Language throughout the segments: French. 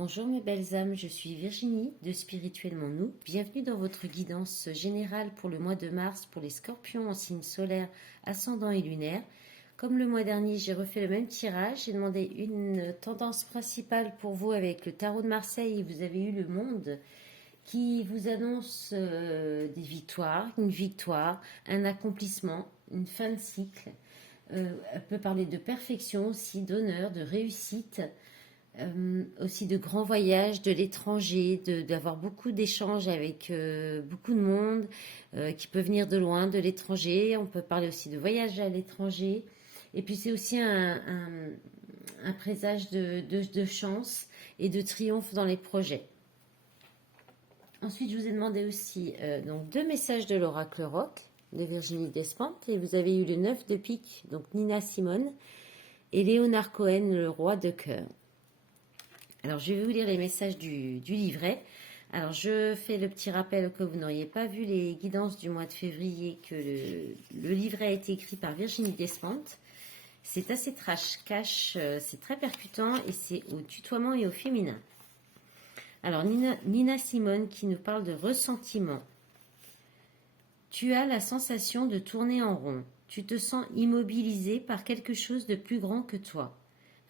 Bonjour mes belles âmes, je suis Virginie de Spirituellement Nous. Bienvenue dans votre guidance générale pour le mois de mars pour les scorpions en signe solaire, ascendant et lunaire. Comme le mois dernier, j'ai refait le même tirage. J'ai demandé une tendance principale pour vous avec le tarot de Marseille et vous avez eu le monde qui vous annonce des victoires, une victoire, un accomplissement, une fin de cycle. Elle peut parler de perfection aussi, d'honneur, de réussite. Aussi de grands voyages, de l'étranger, d'avoir beaucoup d'échanges avec beaucoup de monde qui peut venir de loin, de l'étranger. On peut parler aussi de voyages à l'étranger. Et puis c'est aussi un présage de chance et de triomphe dans les projets. Ensuite, je vous ai demandé aussi donc 2 messages de l'oracle rock de Virginie Despentes. Et vous avez eu le 9 de pique, donc Nina Simone, et Léonard Cohen, le roi de cœur. Alors, je vais vous lire les messages du livret. Alors, je fais le petit rappel que vous n'auriez pas vu les guidances du mois de février, que le livret a été écrit par Virginie Despentes. C'est assez trash-cash, c'est très percutant et c'est au tutoiement et au féminin. Alors, Nina Simone qui nous parle de ressentiment. Tu as la sensation de tourner en rond. Tu te sens immobilisé par quelque chose de plus grand que toi.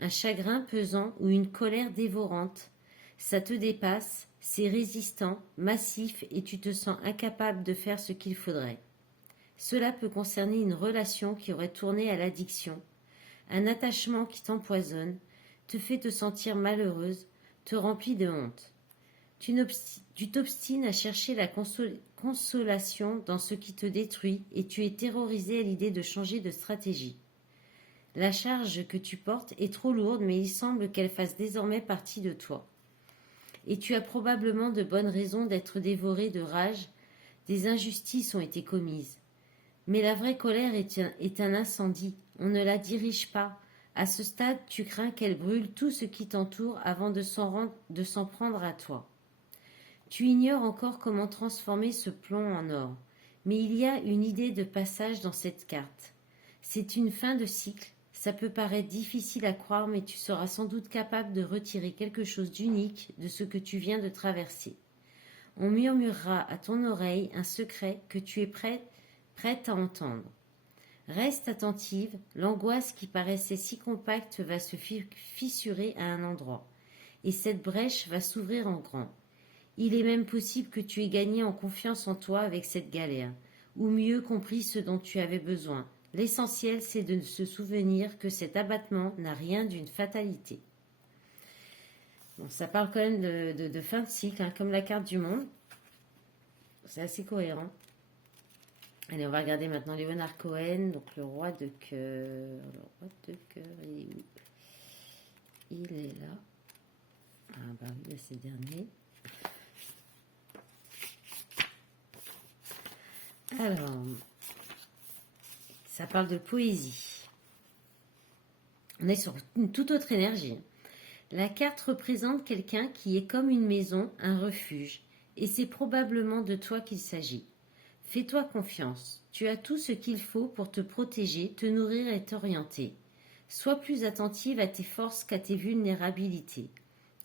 Un chagrin pesant ou une colère dévorante. Ça te dépasse, c'est résistant, massif et tu te sens incapable de faire ce qu'il faudrait. Cela peut concerner une relation qui aurait tourné à l'addiction, un attachement qui t'empoisonne, te fait te sentir malheureuse, te remplit de honte. Tu t'obstines à chercher la consolation dans ce qui te détruit et tu es terrorisé à l'idée de changer de stratégie. La charge que tu portes est trop lourde, mais il semble qu'elle fasse désormais partie de toi. Et tu as probablement de bonnes raisons d'être dévoré de rage. Des injustices ont été commises. Mais la vraie colère est un incendie. On ne la dirige pas. À ce stade, tu crains qu'elle brûle tout ce qui t'entoure avant de s'en prendre à toi. Tu ignores encore comment transformer ce plomb en or. Mais il y a une idée de passage dans cette carte. C'est une fin de cycle. Ça peut paraître difficile à croire, mais tu seras sans doute capable de retirer quelque chose d'unique de ce que tu viens de traverser. On murmurera à ton oreille un secret que tu es prête à entendre. Reste attentive, l'angoisse qui paraissait si compacte va se fissurer à un endroit, et cette brèche va s'ouvrir en grand. Il est même possible que tu aies gagné en confiance en toi avec cette galère, ou mieux compris ce dont tu avais besoin. L'essentiel, c'est de se souvenir que cet abattement n'a rien d'une fatalité. Bon, ça parle quand même de fin de cycle, hein, comme la carte du monde. C'est assez cohérent. Allez, on va regarder maintenant Léonard Cohen, donc le roi de cœur. Le roi de cœur, il est où? Il est là. Ah bah oui, c'est le dernier. Alors, ça parle de poésie. On est sur une toute autre énergie. La carte représente quelqu'un qui est comme une maison, un refuge, et c'est probablement de toi qu'il s'agit. Fais-toi confiance, tu as tout ce qu'il faut pour te protéger, te nourrir et t'orienter. Sois plus attentive à tes forces qu'à tes vulnérabilités.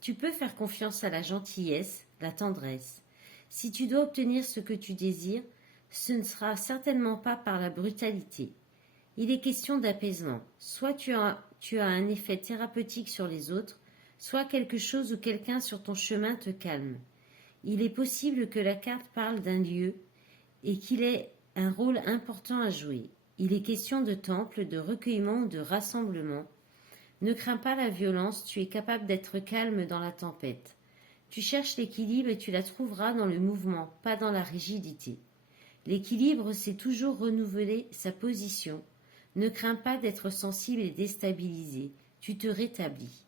Tu peux faire confiance à la gentillesse, la tendresse. Si tu dois obtenir ce que tu désires, ce ne sera certainement pas par la brutalité. Il est question d'apaisement. Soit tu as un effet thérapeutique sur les autres, soit quelque chose ou quelqu'un sur ton chemin te calme. Il est possible que la carte parle d'un lieu et qu'il ait un rôle important à jouer. Il est question de temple, de recueillement ou de rassemblement. Ne crains pas la violence, tu es capable d'être calme dans la tempête. Tu cherches l'équilibre et tu la trouveras dans le mouvement, pas dans la rigidité. L'équilibre, c'est toujours renouveler sa position. Ne crains pas d'être sensible et déstabilisé. Tu te rétablis.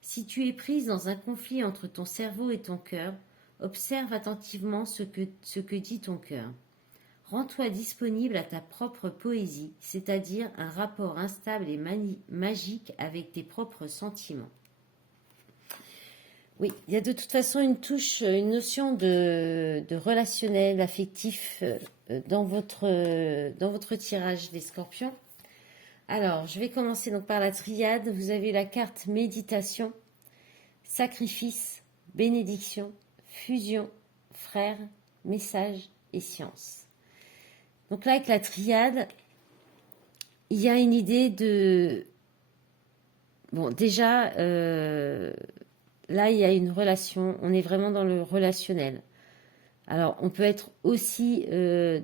Si tu es prise dans un conflit entre ton cerveau et ton cœur, observe attentivement ce que dit ton cœur. Rends-toi disponible à ta propre poésie, c'est-à-dire un rapport instable et magique avec tes propres sentiments. Oui, il y a de toute façon une notion de relationnel, affectif dans votre tirage des scorpions. Alors, je vais commencer donc par la triade. Vous avez la carte méditation. sacrifice, bénédiction, fusion, frère, message et science. Donc là, avec la triade, il y a une idée de... Bon, déjà, là, il y a une relation, on est vraiment dans le relationnel. Alors, on peut être aussi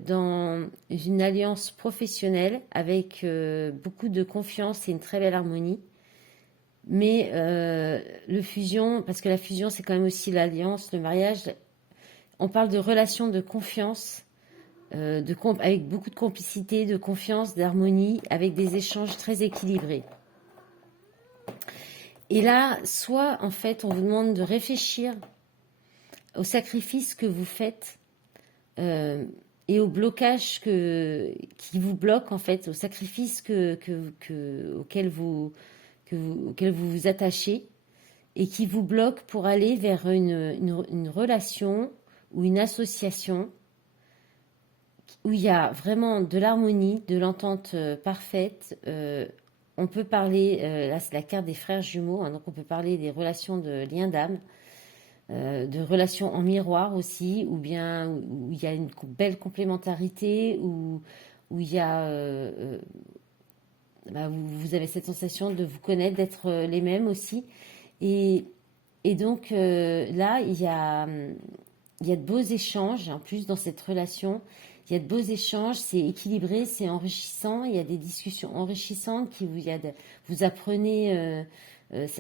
dans une alliance professionnelle avec beaucoup de confiance et une très belle harmonie. Mais le fusion, parce que la fusion, c'est quand même aussi l'alliance, le mariage, on parle de relation de confiance, avec beaucoup de complicité, de confiance, d'harmonie, avec des échanges très équilibrés. Et là, soit, en fait, on vous demande de réfléchir au sacrifice que vous faites et au blocage qui vous bloque, en fait, au sacrifice auquel vous vous attachez et qui vous bloque pour aller vers une relation ou une association où il y a vraiment de l'harmonie, de l'entente parfaite. On peut parler, là c'est la carte des frères jumeaux, hein, donc on peut parler des relations de lien d'âme, de relations en miroir aussi, ou bien où il y a une belle complémentarité, où il y a, vous avez cette sensation de vous connaître, d'être les mêmes aussi. Et donc là, il y a de beaux échanges, en plus dans cette relation. Il y a de beaux échanges, c'est équilibré, c'est enrichissant. Il y a des discussions enrichissantes vous apprenez,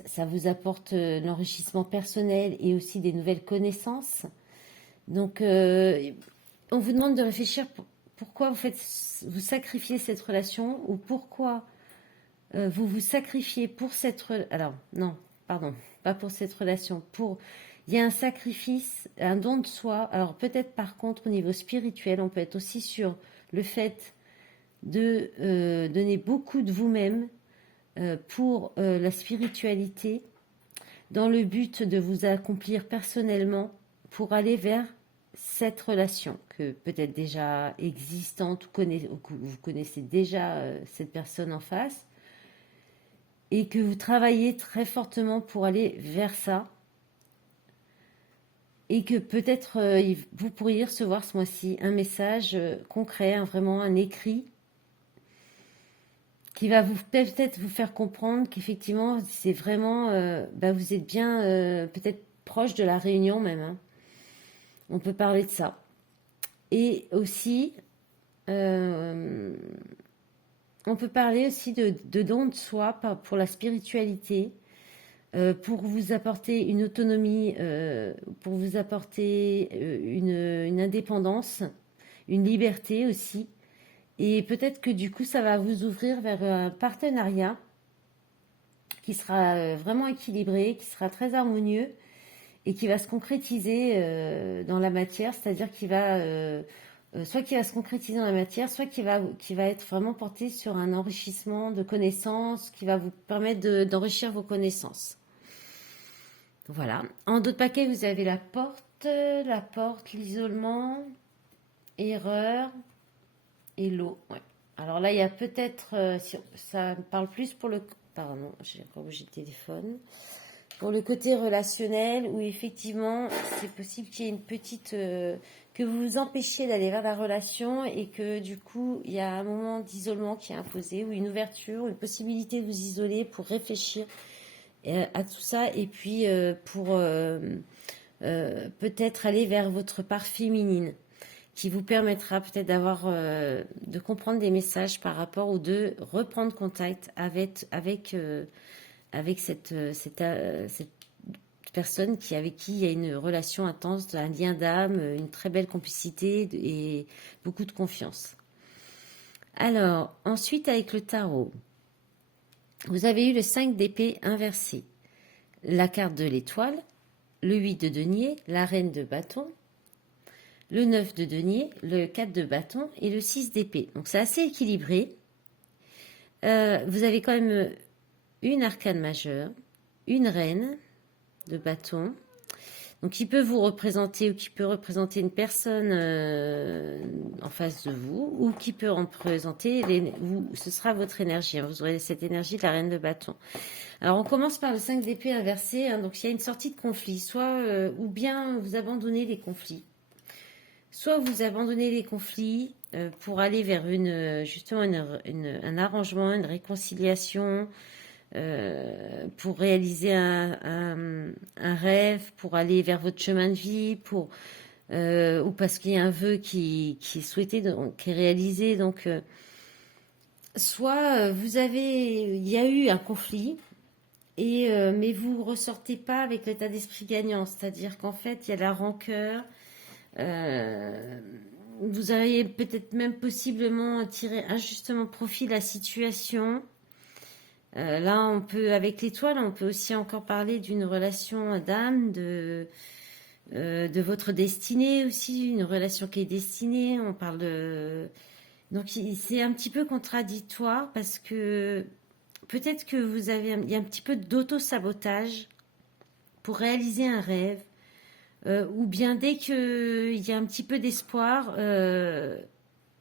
ça vous apporte l'enrichissement personnel et aussi des nouvelles connaissances. Donc, on vous demande de réfléchir pourquoi vous sacrifiez cette relation ou pourquoi vous vous sacrifiez pour cette relation. Alors, non, pardon, pas pour cette relation, il y a un sacrifice, un don de soi. Alors peut-être par contre au niveau spirituel, on peut être aussi sur le fait de donner beaucoup de vous-même pour la spiritualité, dans le but de vous accomplir personnellement pour aller vers cette relation que peut-être déjà existante ou que vous connaissez déjà cette personne en face et que vous travaillez très fortement pour aller vers ça. Et que peut-être vous pourriez recevoir ce mois-ci un message concret, vraiment un écrit, qui va peut-être vous faire comprendre qu'effectivement, c'est vraiment, vous êtes bien peut-être proche de la réunion même. Hein. On peut parler de ça. Et aussi, on peut parler aussi de don de soi pour la spiritualité. Pour vous apporter une autonomie, pour vous apporter une indépendance, une liberté aussi. Et peut-être que du coup, ça va vous ouvrir vers un partenariat qui sera vraiment équilibré, qui sera très harmonieux et qui va se concrétiser dans la matière, c'est-à-dire soit qui va se concrétiser dans la matière, soit qui va être vraiment porté sur un enrichissement de connaissances, qui va vous permettre d'enrichir vos connaissances. Voilà. En d'autres paquets, vous avez la porte, l'isolement, erreur et l'eau. Ouais. Alors là, il y a peut-être, ça me parle plus pour le... Pardon, j'ai encore bougé le téléphone. Pour le côté relationnel, où effectivement, c'est possible qu'il y ait une petite... que vous vous empêchiez d'aller vers la relation et que du coup, il y a un moment d'isolement qui est imposé, ou une ouverture, une possibilité de vous isoler pour réfléchir à tout ça, et puis pour peut-être aller vers votre part féminine, qui vous permettra peut-être de comprendre des messages par rapport ou de reprendre contact avec cette personne avec qui il y a une relation intense, un lien d'âme, une très belle complicité et beaucoup de confiance. Alors, ensuite avec le tarot, vous avez eu le 5 d'épée inversé, la carte de l'étoile, le 8 de denier, la reine de bâton, le 9 de denier, le 4 de bâton et le 6 d'épée. Donc c'est assez équilibré. Vous avez quand même une arcane majeure, une reine de bâton. Donc, qui peut vous représenter ou qui peut représenter une personne en face de vous ou qui peut représenter, ce sera votre énergie. Hein, vous aurez cette énergie de la reine de bâton. Alors, on commence par le 5 d'épée inversé. Hein, donc, il y a une sortie de conflit, soit ou bien vous abandonnez les conflits. Soit vous abandonnez les conflits pour aller vers justement un arrangement, une réconciliation, pour réaliser un rêve, pour aller vers votre chemin de vie, ou parce qu'il y a un vœu qui est souhaité, donc, qui est réalisé. Donc, soit il y a eu un conflit, mais vous ressortez pas avec l'état d'esprit gagnant, c'est-à-dire qu'en fait, il y a la rancœur. Vous auriez peut-être même possiblement tiré injustement profit de la situation. Là, avec l'étoile, on peut aussi encore parler d'une relation d'âme, de votre destinée aussi, une relation qui est destinée. On parle de... Donc, c'est un petit peu contradictoire parce que peut-être que il y a un petit peu d'auto-sabotage pour réaliser un rêve. Ou bien dès qu'il y a un petit peu d'espoir,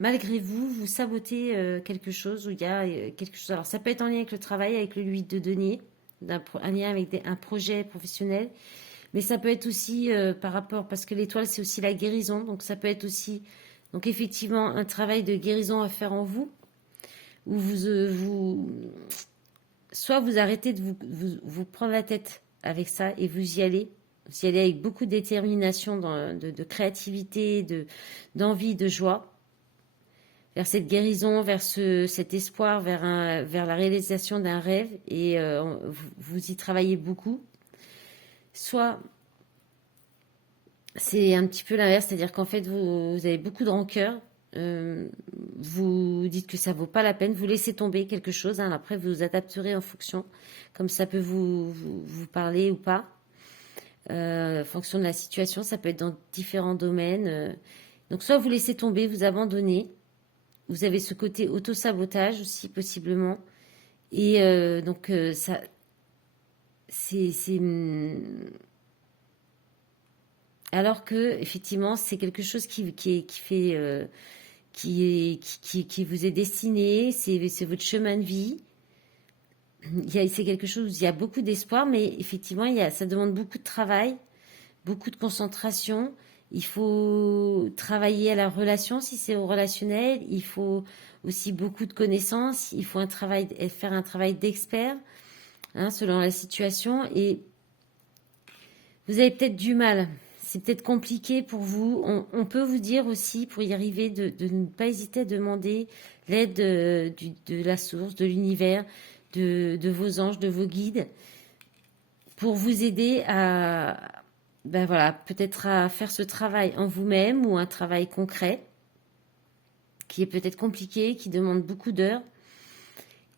malgré vous, vous sabotez quelque chose, où il y a quelque chose. Alors ça peut être en lien avec le travail, avec le 8 de denier, un lien avec un projet professionnel, mais ça peut être aussi par rapport, parce que l'étoile c'est aussi la guérison, donc ça peut être aussi, donc effectivement, un travail de guérison à faire en vous, où soit vous arrêtez de vous prendre la tête avec ça et vous y allez. Vous y allez avec beaucoup de détermination, de créativité, d'envie, de joie, vers cette guérison, vers cet espoir, vers la réalisation d'un rêve, et vous y travaillez beaucoup. Soit c'est un petit peu l'inverse, c'est-à-dire qu'en fait vous avez beaucoup de rancœur, vous dites que ça vaut pas la peine, vous laissez tomber quelque chose, hein, après vous vous adapterez en fonction, comme ça peut vous parler ou pas. En fonction de la situation, ça peut être dans différents domaines. Donc soit vous laissez tomber, vous abandonnez, vous avez ce côté auto-sabotage aussi possiblement, et donc ça, c'est alors que effectivement c'est quelque chose qui fait qui vous est destiné, c'est votre chemin de vie. C'est quelque chose où il y a beaucoup d'espoir, mais effectivement, ça demande beaucoup de travail, beaucoup de concentration. Il faut travailler à la relation si c'est au relationnel. Il faut aussi beaucoup de connaissances. Il faut faire un travail d'expert, hein, selon la situation. Et vous avez peut-être du mal. C'est peut-être compliqué pour vous. On peut vous dire aussi, pour y arriver, de ne pas hésiter à demander l'aide de la source, de l'univers, de vos anges, de vos guides, pour vous aider à, ben voilà, peut-être à faire ce travail en vous-même, ou un travail concret qui est peut-être compliqué, qui demande beaucoup d'heures.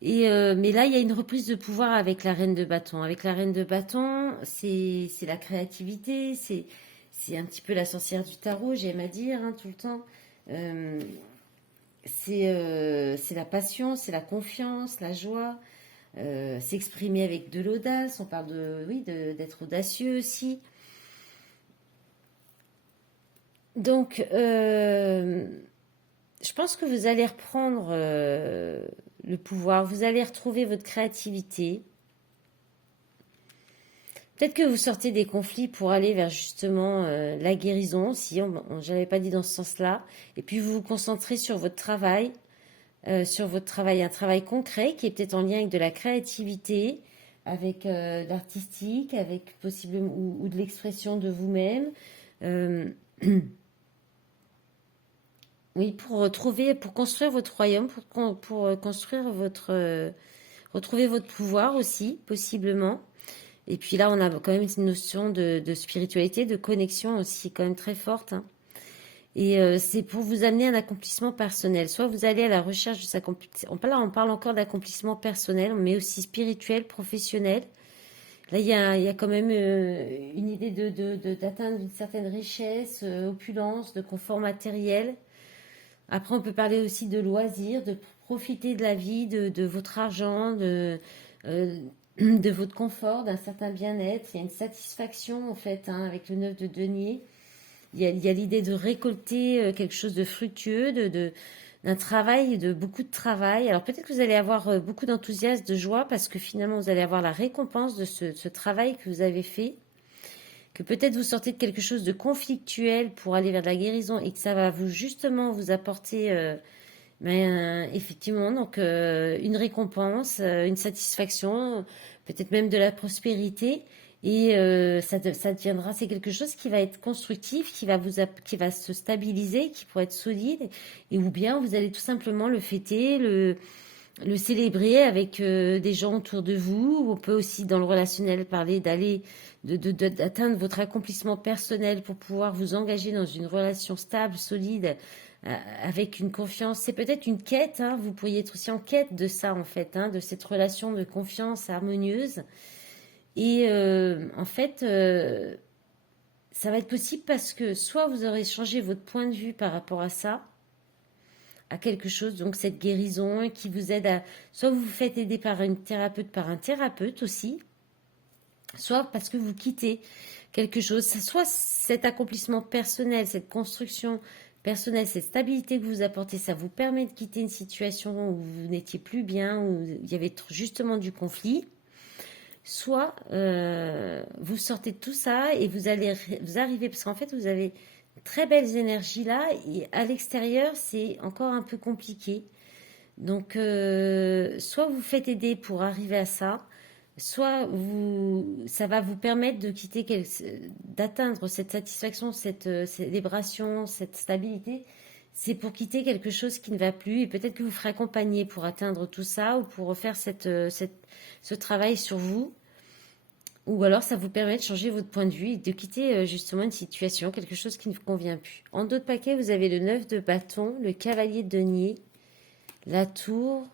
Mais là, il y a une reprise de pouvoir avec la reine de bâton. Avec la reine de bâton, c'est la créativité, c'est un petit peu la sorcière du tarot, j'aime à dire, hein, tout le temps. C'est la passion, c'est la confiance, la joie. S'exprimer avec de l'audace. On parle d'être audacieux aussi. Donc, je pense que vous allez reprendre le pouvoir, vous allez retrouver votre créativité. Peut-être que vous sortez des conflits pour aller vers justement la guérison, si je n'avais pas dit dans ce sens-là. Et puis vous vous concentrez sur votre travail, un travail concret qui est peut-être en lien avec de la créativité, avec l'artistique, avec possiblement ou de l'expression de vous-même. Oui, pour construire votre royaume, pour construire retrouver votre pouvoir aussi, possiblement. Et puis là, on a quand même une notion de spiritualité, de connexion aussi quand même très forte, hein. Et c'est pour vous amener un accomplissement personnel. Soit vous allez à la recherche de cet accomplissement. Là, on parle encore d'accomplissement personnel, mais aussi spirituel, professionnel. Là, il y a quand même une idée d'atteindre une certaine richesse, opulence, de confort matériel. Après, on peut parler aussi de loisirs, de profiter de la vie, de votre argent, de votre confort, d'un certain bien-être. Il y a une satisfaction en fait hein, avec le 9 de denier. Il y a l'idée de récolter quelque chose de fructueux, d'un travail, de beaucoup de travail. Alors peut-être que vous allez avoir beaucoup d'enthousiasme, de joie, parce que finalement vous allez avoir la récompense de ce travail que vous avez fait, que peut-être vous sortez de quelque chose de conflictuel pour aller vers de la guérison et que ça va vous justement vous apporter effectivement donc une récompense, une satisfaction, peut-être même de la prospérité. Et ça deviendra, c'est quelque chose qui va être constructif, qui va se stabiliser, qui pourrait être solide, et ou bien vous allez tout simplement le fêter, le célébrer avec des gens autour de vous. On peut aussi dans le relationnel parler d'atteindre votre accomplissement personnel pour pouvoir vous engager dans une relation stable, solide, avec une confiance. C'est peut-être une quête, hein, vous pourriez être aussi en quête de ça en fait, hein, de cette relation de confiance harmonieuse. Et en fait, ça va être possible parce que soit vous aurez changé votre point de vue par rapport à ça, à quelque chose, donc cette guérison qui vous aide à... Soit vous vous faites aider par un thérapeute aussi, soit parce que vous quittez quelque chose, soit cet accomplissement personnel, cette construction personnelle, cette stabilité que vous apportez, ça vous permet de quitter une situation où vous n'étiez plus bien, où il y avait justement du conflit, soit vous sortez de tout ça et vous arrivez, parce qu'en fait vous avez très belles énergies là, et à l'extérieur c'est encore un peu compliqué. Donc soit vous faites aider pour arriver à ça, soit ça va vous permettre de d'atteindre cette satisfaction, cette célébration, cette stabilité. C'est pour quitter quelque chose qui ne va plus, et peut-être que vous ferez accompagner pour atteindre tout ça ou pour refaire ce travail sur vous. Ou alors ça vous permet de changer votre point de vue et de quitter justement une situation, quelque chose qui ne vous convient plus. En dos de paquet, vous avez le 9 de bâton, le cavalier de denier, la tour.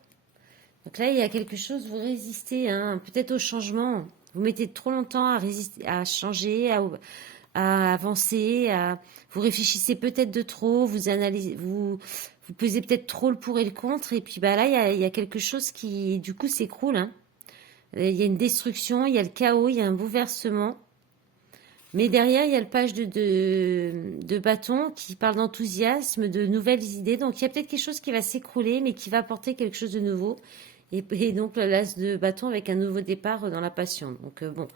Donc là, il y a quelque chose, vous résistez hein, peut-être au changement. Vous mettez trop longtemps à résister, à changer, à avancer, vous réfléchissez peut-être de trop, vous analysez, vous pesez peut-être trop le pour et le contre. Et puis bah là, il y a quelque chose qui, du coup, s'écroule. Hein. Il y a une destruction, il y a le chaos, il y a un bouleversement. Mais derrière, il y a le page de bâton qui parle d'enthousiasme, de nouvelles idées. Donc, il y a peut-être quelque chose qui va s'écrouler, mais qui va apporter quelque chose de nouveau. Et donc, l'as de bâton avec un nouveau départ dans la passion. Donc, bon,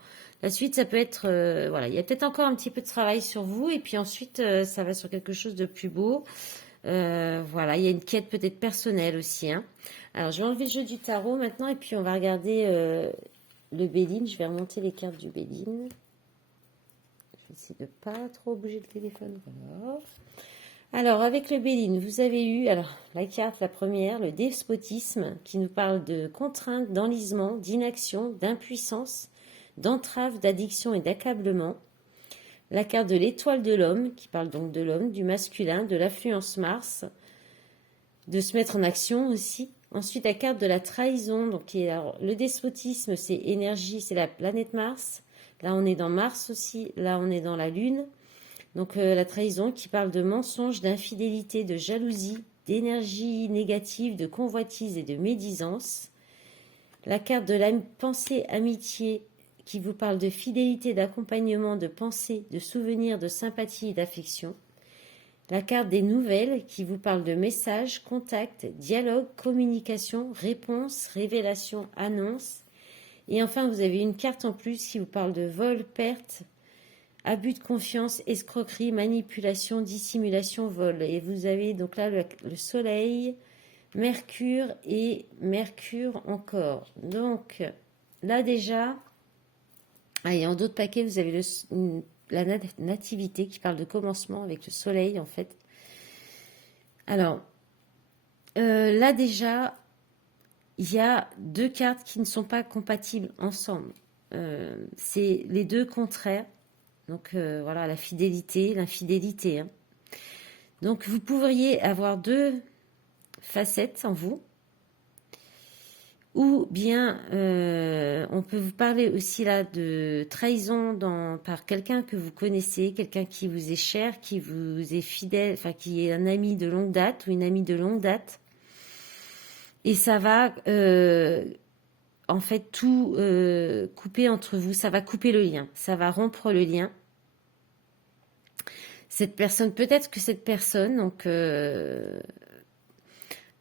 la suite, ça peut être... voilà, il y a peut-être encore un petit peu de travail sur vous. Et puis ensuite, ça va sur quelque chose de plus beau. Voilà, il y a une quête peut-être personnelle aussi. Hein. Alors, je vais enlever le jeu du tarot maintenant. Et puis, on va regarder le Béline. Je vais remonter les cartes du Béline. Je vais essayer de ne pas trop bouger le téléphone. Voilà. Alors, avec le Béline, vous avez eu alors la carte, la première, le despotisme, qui nous parle de contraintes, d'enlisement, d'inaction, d'impuissance, d'entrave, d'addiction et d'accablement. La carte de l'étoile de l'homme, qui parle donc de l'homme, du masculin, de l'affluence Mars, de se mettre en action aussi. Ensuite, la carte de la trahison, donc alors, le despotisme, c'est énergie, c'est la planète Mars. Là, on est dans Mars aussi. Là, on est dans la Lune. Donc, la trahison qui parle de mensonge, d'infidélité, de jalousie, d'énergie négative, de convoitise et de médisance. La carte de la pensée amitié qui vous parle de fidélité, d'accompagnement, de pensée, de souvenir, de sympathie et d'affection. La carte des nouvelles qui vous parle de messages, contacts, dialogue, communication, réponse, révélation, annonce. Et enfin, vous avez une carte en plus qui vous parle de vol, perte, abus de confiance, escroquerie, manipulation, dissimulation, vol. Et vous avez donc là le soleil, Mercure et Mercure encore. Donc là déjà, et en d'autres paquets, vous avez la nativité qui parle de commencement avec le soleil en fait. Alors là déjà, il y a deux cartes qui ne sont pas compatibles ensemble. C'est les deux contraires. Donc voilà, la fidélité, l'infidélité. Hein. Donc vous pourriez avoir deux facettes en vous. Ou bien on peut vous parler aussi là de trahison par quelqu'un que vous connaissez, quelqu'un qui vous est cher, qui vous est fidèle, enfin qui est un ami de longue date ou une amie de longue date. Et ça va en fait tout couper entre vous. Ça va couper le lien, ça va rompre le lien. Cette personne, peut-être que cette personne donc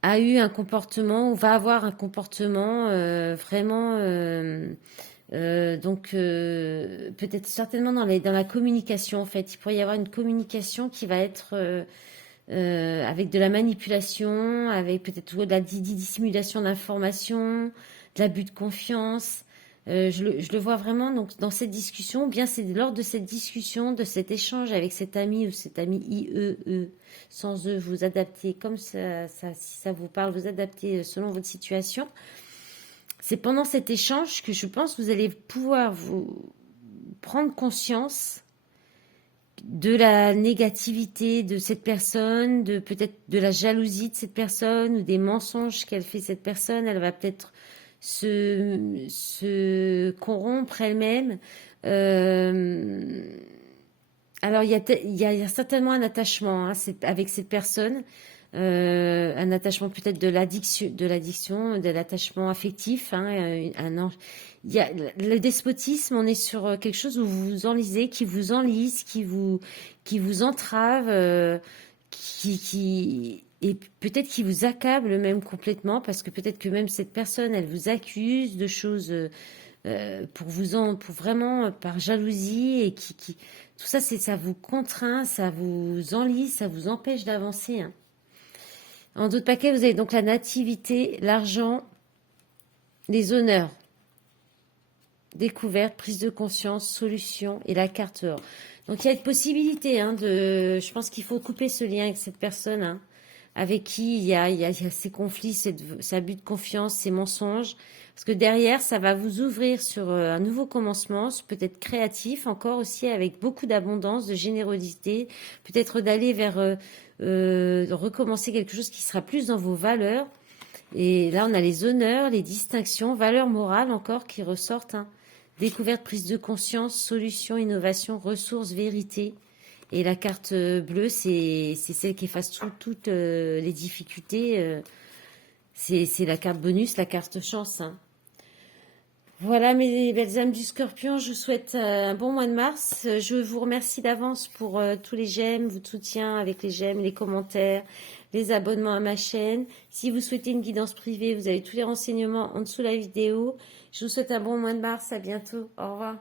a eu un comportement ou va avoir un comportement vraiment peut-être certainement dans la communication en fait. Il pourrait y avoir une communication qui va être avec de la manipulation, avec peut-être de la dissimulation d'informations, de l'abus de confiance. Je le vois vraiment donc dans cette discussion, ou bien c'est lors de cette discussion, de cet échange avec cet ami ou cet ami IE, sans eux, vous adaptez comme si ça vous parle, vous adaptez selon votre situation. C'est pendant cet échange que je pense que vous allez pouvoir vous prendre conscience de la négativité de cette personne, de peut-être de la jalousie de cette personne ou des mensonges qu'elle fait cette personne. Elle va peut-être se corrompre elle-même. Alors il y a certainement un attachement avec cette personne, un attachement peut-être de l'attachement affectif. Il y a le despotisme, on est sur quelque chose où vous vous enlisez, qui vous enlise, qui vous entrave, et peut-être qui vous accable même complètement, parce que peut-être que même cette personne, elle vous accuse de choses pour vraiment par jalousie et tout ça, ça vous contraint, ça vous enlise, ça vous empêche d'avancer. En d'autres paquets, vous avez donc la nativité, l'argent, les honneurs, découverte, prise de conscience, solution et la carte or. Donc il y a une possibilité je pense qu'il faut couper ce lien avec cette personne avec qui il y a ces conflits, ces abus de confiance, ces mensonges. Parce que derrière, ça va vous ouvrir sur un nouveau commencement, peut-être créatif, encore aussi avec beaucoup d'abondance, de générosité, peut-être d'aller vers de recommencer quelque chose qui sera plus dans vos valeurs. Et là, on a les honneurs, les distinctions, valeurs morales encore qui ressortent. Découverte, prise de conscience, solution, innovation, ressources, vérité. Et la carte bleue, c'est celle qui efface toutes les difficultés. C'est la carte bonus, la carte chance. Voilà mes belles âmes du Scorpion, je vous souhaite un bon mois de mars. Je vous remercie d'avance pour tous les j'aime, votre soutien avec les j'aime, les commentaires, les abonnements à ma chaîne. Si vous souhaitez une guidance privée, vous avez tous les renseignements en dessous de la vidéo. Je vous souhaite un bon mois de mars, à bientôt, au revoir.